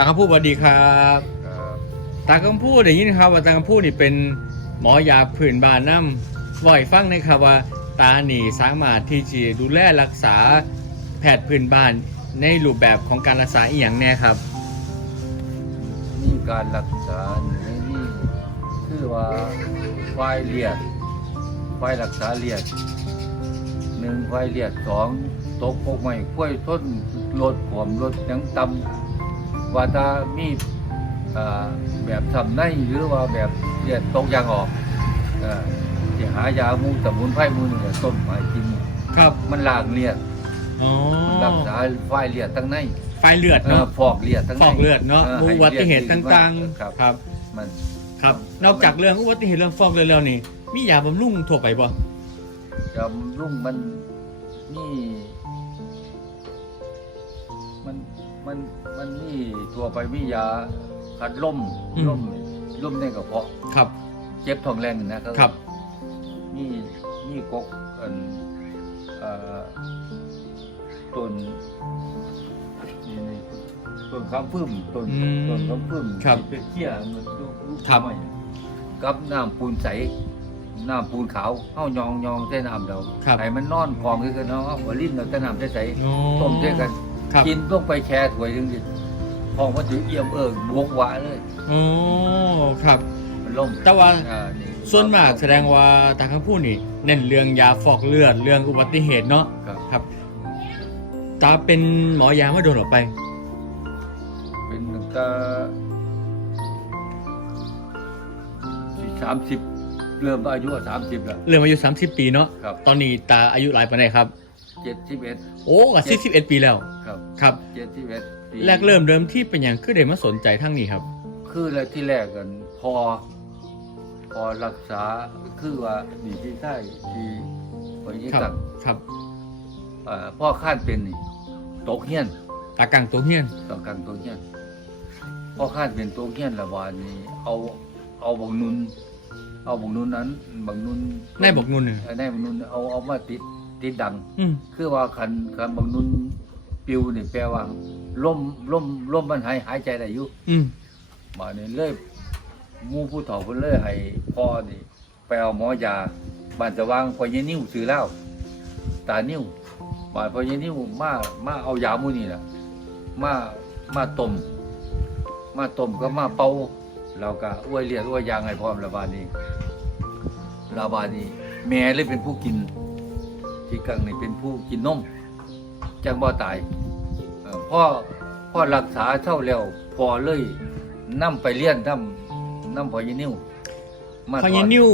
ตาคำพูดสวัสดีครับครับตาคำพูดได้ยินครับว่าตาคำพูดนี่เป็นหมอยาผื่นบานน้ำบ่อยฟังหนะครับว่าตาหนีสามารถที่จะดูแลรักษาแพทย์พื้นบ้านในรูปแบบของการรักษาอีหยังแน่ครับนี่การรักษาในนี่คือว่าไฟเลียดไฟรักษาเลียดหนึ่งไฟเลียดสองตกพกใหม่กล้วยต้นลดขวมลดหยังตำ ว่าตามีอ่าแบบทำในหรือว่าแบบเลียดตกยางออกเอ่อที่หายามูสมุนไพรมูนี่ก็ต้มมากินครับมันล้างเลียดอ๋อรักษาไฟเลียดทั้งในไฟเลือดเออเนาะฟอกเลียดทั้งในฟอกเลือดเนาะออให้อุบัติเหตุลือดต่างดีมกครับๆครับ มันครับ นอกจากเรื่องอุบัติเหตุเรื่องฟอกเลือดแล้วนี่มียาบำรุงทั่วไปบ่จำรุ่งมันนี่มัน มันมันนี่ตัวไปมียาขัดล่มล่มล่มในกระเพาะครับ เจ็บท้องแรงนะครับครับ นี่นี่กกอันเอ่อต้นนี่นี่ต้นข้ามพึ่มต้นอืมต้นข้ามพึ่มครับที่เป็นเขี้ยมันลูกลูกครับ ไม้กับน้ำปูนใสน้ำปูนขาวเข้ายองยองใส่น้ำเราครับไห้มันนอนกองคือกันเนาะเอาลิ้นเราแต่น้ำใสอ๋อๆต้มใส่กัน ครับ กินต้องไปแช่ถ้วยถึงดิพองมันถือเอี่ยมเอิงบวงหวะเลย โอ้ครับ มันล่มแต่ว่า อ่านี่ส่วนมากแสดงว่าตาคำพูดนี่เน้นเรื่องยาฟอกเลือดเรื่องอุบัติเหตุเนาะครับครับตาเป็นหมอยาเมื่อโดนออกไป เป็นตั้งแต่สามสิบเริ่มอายุสามสิบแล้ว เรื่องอายุ30 ปีเนาะครับ ตอนนี้ตาอายุหลายปานใดครับ เจ็ดสิบเอ็ดโอ้ก็41ปีแล้ว ครับครับเจ็ดสิบเอ็ดปีแรกเริ่มเดิมที่เป็นอย่างคือได้มาสนใจทั้งนี้ครับ คืออะไรที่แรกกันพอ พอรักษาคือว่าดีที่ใต้ที่ไปยี่ครับ กันครับอ่าพ่อข้านเป็นนี่ตกเฮียน ตากังตัวเฮียนต่อกันตกเฮียนพ่อข้านเป็นตกเฮียนละวานนี้ เอาเอาบังนุน เอาบังนุนนั้นบังนุนในบอกนุ่นน่ะเออในบังนุนเอาเอามาติดติดดัง อืมคือว่าคันคันบังนุน ปิวนี่แปลว่าล่มล่มล่มมันหายหายใจได้อยู่อืมมาเนี่ยเลยหมู่ผู้เฒ่าเพิ่นเลยให้พ่อนี่ไปเอาหมอยาบ้านจะวางพอยายนิ้วซื้อเหล้าตานิ้วบ้านพอยายนิ้วมามาเอายาหมู่นี่ล่ะมามาต้มมาต้มก็มาเป่าเราก็อ้วยเลียดอ้วยยางให้พร้อมระบาดนี้ระบาดนี้แม่เลยเป็นผู้กินที่กังนี่เป็นผู้กินนม จังบ่ตายเอ่อพ่อพ่อรักษาเท่าแล้วพอเลยนํไปเลี้ยนนํนํพอยายนิ้วมาพถญาอนนิว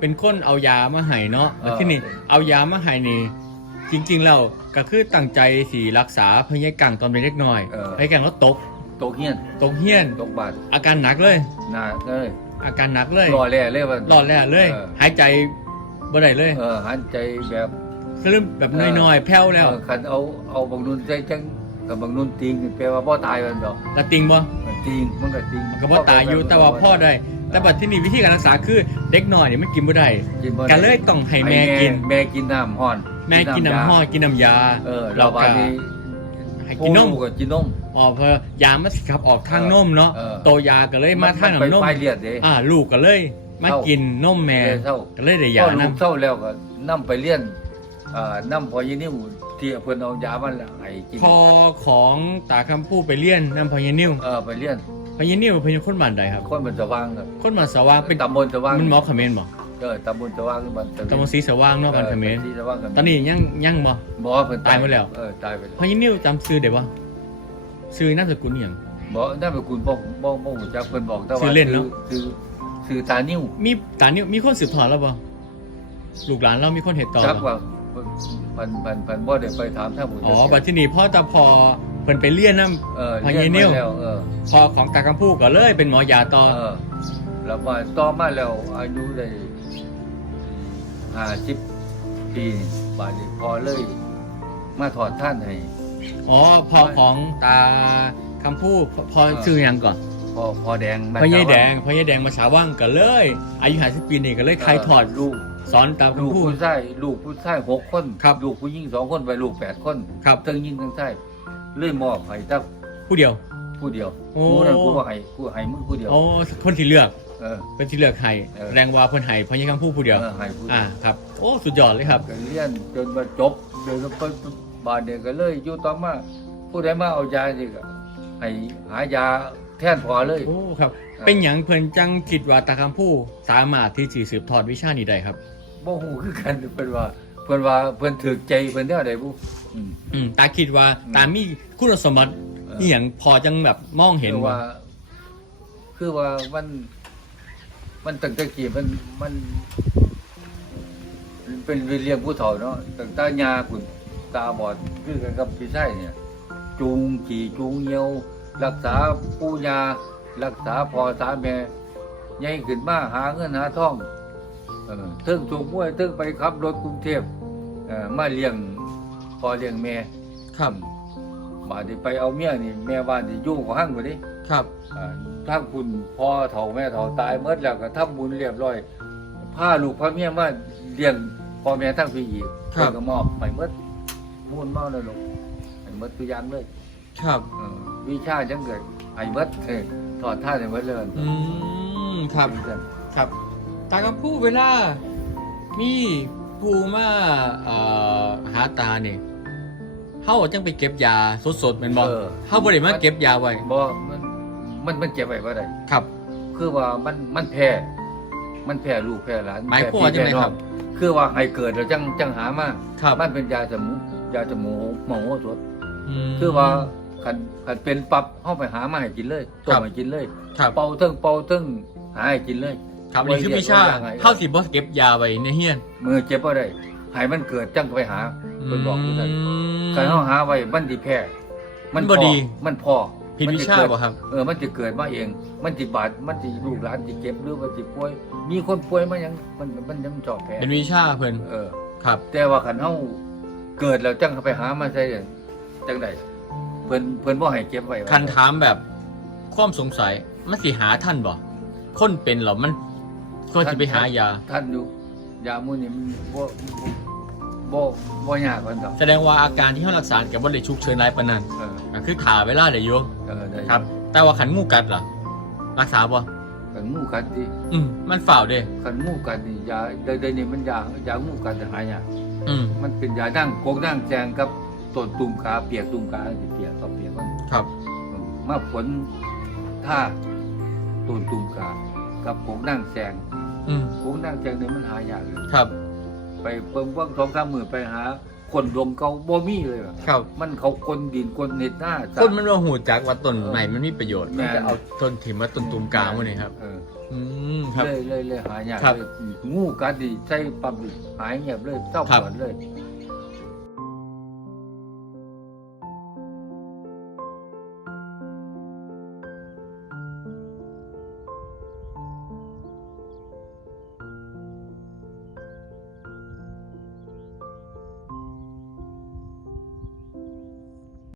เป็นคนเอายามาให้เนาะแล้วที่นี่เอายามาให้นี่จริงๆแล้วก็คือตั้งใจสีรักษาพญากังตอนเป็นเล็กน้อยเออพญากังแล้วตกตกเฮียนตกเฮี้ยนตกบาดอาการหนักเลยหนาเลยอาการหนักเลยรอแล่เลยว่าหลอดแล้วเลยออหายใจบ่ได้เลยเออหันใจแบบ เริ่มแบบน้อยๆแผ่วแล้วเออคันเอาเอาบังนุนใจจังกับบางนุนติงนี่แปลว่าบ่ตายมันดอกกระติงบ่มันติงมันก็ติงมันก็บ่ตายอยู่แต่ว่าพ่อได้ แต่บัดที่นี่วิธีการรักษาคือเด็กน้อยเนี่ยมันกินบ่ได้กินบ่ก็ได้เลยต้องให้แม่กิน แม่กินน้ำห้อนแม่กินน้ำห้อยกินน้ำยาเออเราบาดนี้ให้กินนมโอ้ก็กินนมอ๋อเพอยามันสิขับออกทางนมเนาะเออโตยาก็เลยมาทางไปน้ำนมไฟเลียดเด้อ่าลูกก็เลยมาเศร้ากินนมแม่เลยเศร้าก็เลยได้พยาอลูนํกเศร้าแล้วก็นํไปเลี้ยน อ่านํพอยีนิ้วที่เพิ่นเอายามาให้กินพอของตาคำพูดไปเลี้ยนนำพญานิวเออไปเลี้ยนพญานิวเป็นคนบ้านใดครับ คนมันจะว่างครับคนบ้านสว่างเป็นตำบลจะว่างมันหมอเขมรบ่เออตำบลจะว่างคือบ้านตำบลศรีสว่างเนาะบ้านเขมรที่จะว่างกันตอนนี้ยังยังบ่บ่เพิ่นตายหมดแล้วเออตายไปแล้วพญานิวจำชื่อได้บ่ชื่อนามสกุลอหยังบ่นั่นเป็นคุณบ่บ่บ่รู้จักเพิ่นบอกแต่ว่าชื่อเล่นเนอะคือคือตานิ้วมีตานิวมีคนสืบทอดแล้วบ่ลูกหลานเรามีคนเฮ็ดต่อจักบ่ว่าเพิ่นเพิ่นเพิ่นเพิ่นบ่ได้ไปถามทางผู้อ๋อจัดบัดที่นี่พ่อตาพอเพิ่นไปเลี้ยนนํเออพญานิ้วเลี้ยงไแล้วเออพอของตาคำพูดก็เลยเป็นหมอยาต่อเออแล้วมาต่อมาแล้วอายุได้ห้าสิบปีบาดนี้พอเลย มาถอดท่านให้ อ๋อพอของตาคำพูดพอพอเออ ชื่อหยังก่อนพอพอแดงบ้านพ่อใหญ่เจ้าแดงพ่อใหญ่แดงมาสาว่างก็เลย อายุ50ปีนี่ก็เลยใครถอดลูก สอนตามลูกคำพูด ผู้ชายลูกผู้ชายหกคนครับลูกผู้หญิงสองคนไปลูกแปดคนครับ ทั้งยิงทั้งชายเลยมอบให้ถ้าผู้เดียว ผู้เดียวโอ้หมูนั่นกูบ่ให้กูให้มึงผู้เดียวโอ้คนที่เลือกเออ เป็นที่เลือกให้เออ แรงว่าเพิ่นให้พญาคำพูดผู้เดียว เออให้ผู้เดีอ่ายวครับ โอ้สุดยอดเลยครับ ก็เรียนจนมาจบเดี๋ยวก็บาดเดียวก็เลยอยู่ต่อมาผู้ใดมาเอายาสิก็ให้หายาแทนพอเลย โอ้ครับ เป็นหยังเพิ่นจังคิดว่าตาคำพูดสามารถที่จะสืบทอดวิชานี้ได้ครับ บ่ฮู้คือกันเพิ่นว่าเพิ่นว่าเพิ่นถูกใจเพิ่นแนวใดบ่อืม อืมตาคิดว่าอืมตามีคุณสมบัติเออนี่อย่างพอจังแบบมองเห็นคือว่าว่าคือว่ามัน มันตั้งแต่กี้มันมันมัน เป็นเรียงผู้เฒ่าเนาะตั้งแต่ยาคุณตาบอดคือกันกับพี่ชายเนี่ย จูงขี่จูงเหี่ยว รักษาปู่ย่ารักษาพ่อสาแม่ใหญ่ขึ้นมาหาเงินหาทอง เออถึงถูกมวยถึงไปขับรถกรุงเทพเออมาเลี้ยงพ่อเลี้ยงแม่ครับบาดนี้ไปเอาเมียนี่แม่บ้านนี่ยุ่งกว่าห้างกว่านี้ครับอ่าถ้าคุณพ่อเฒ่าแม่เฒ่าตายเมื่อแล้วก็ทำบุญเรียบร้อยพาลูกพาเมียมาเลี้ยงพ่อแม่ทั้งพี่อีกครับเพิ่นก็มอบไปเมื่อมูลเมาเลยลูกไปเมื่อตัวอย่างเลย ครับเออวิชาจังเกิดไอ้เมื่อเออถอดท่าในเมื่อเลยอืมครับครับ ตาคำพูดเวลา มีผู้มาเอ่อหาตาเนี่ยเฮาจังไปเก็บยาสดๆแม่นบ่เออ เฮาบ่ได้มาเก็บยาไว้บ่ มัน มันมันเก็บไว้บ่ได้ ครับ คือว่ามันมันแพ้ มันแพ้ลูกแพ้หลานหมายความว่าแพ้จังไงพี่ครับแพ้น้องคือว่าให้เกิดแล้วจังจังหามาครับมันเป็นยาสมุนยาสมูหมอหัวสดม คือว่าคันคันเป็นปรับเข้าไปหามาให้กินเลยต้ครัมบให้กินเลย ครับ เป่าเทิงเป่าเทิงหาให้กินเลย ครับนี่คือวิชาไว้เรียนไว้ยังไงเฮาสิบ่เก็บยาไว้ในเฮียนมือเจ็บบ่ได้ให้มันเกิดจังไปหาเพิ่นบอกอยู่ซั่นมการเฮาหาไว้มันสิแพ้มันบ่พอดีมันพอผิดวิชามันจะเกิดบ่ครับ เออ มันจะเกิดมาเอง มันสิบาด มันสิลูกหลานสิเจ็บหรือว่าสิป่วย มีคนป่วยมายัง มันมันยังชอบแพ้เป็นวิชาเพิ่นเออ ครับ แต่ว่าคันเฮาเกิดแล้วจังเข้าไปหามาใส่จังไดเพิ่นเพิ่นบ่ให้เก็บไว้คันถามแบบ ความสงสัย มันสิหาท่านบ่คนเป็นเหรอมัน ควรจะไปหายา ท่านอยู่ยามื้อนี้มันบ่บ่บ่ยากเพิ่นดอกแสดงว่าอาการที่เฮารักษากับบ่ได้ฉุกเฉินหลายปานนั้นเออก็คือถ่าเวลาได้อยู่เออได้ครับ แต่ว่าขันงูกัดล่ะ รักษาบ่คันหมู่กัดที่อืมมันฝ่าวเด้คันหมู่กัดนี่ยาเดี๋ยวๆนี้มันยายาหมู่กัดหายากอืมมันเป็นยาดั้งกกดั้งแจงกับต้นตุ่มขาเปียกตุ่มขาสิเปียกก็เปียกมันครับเออมาผลถ้าต้นตุ่มขา กับกกดั้งแจงอืมกกดั้งแจงนี่มันหายากเลยครับ ไปเบิ่งเบิ่งสองสามมื้อไปหา คนดมเก่าบ่มีเลยว่ะครับ มันเขาคนดินคนเน็ดหน้าคนมันว่าหูจักว่าต้นใหม่มันมีประโยชน์แม่ มันนจะเอาต้นถิ่มมาต้นตูมกลางพวกนี้ครับ เอออืมครับ เลยเลยเลยหายากครับเลยงูกัดดิใส่ปั๊บดิหายเงียบเลยเจ้าครับ ปวดเลยอ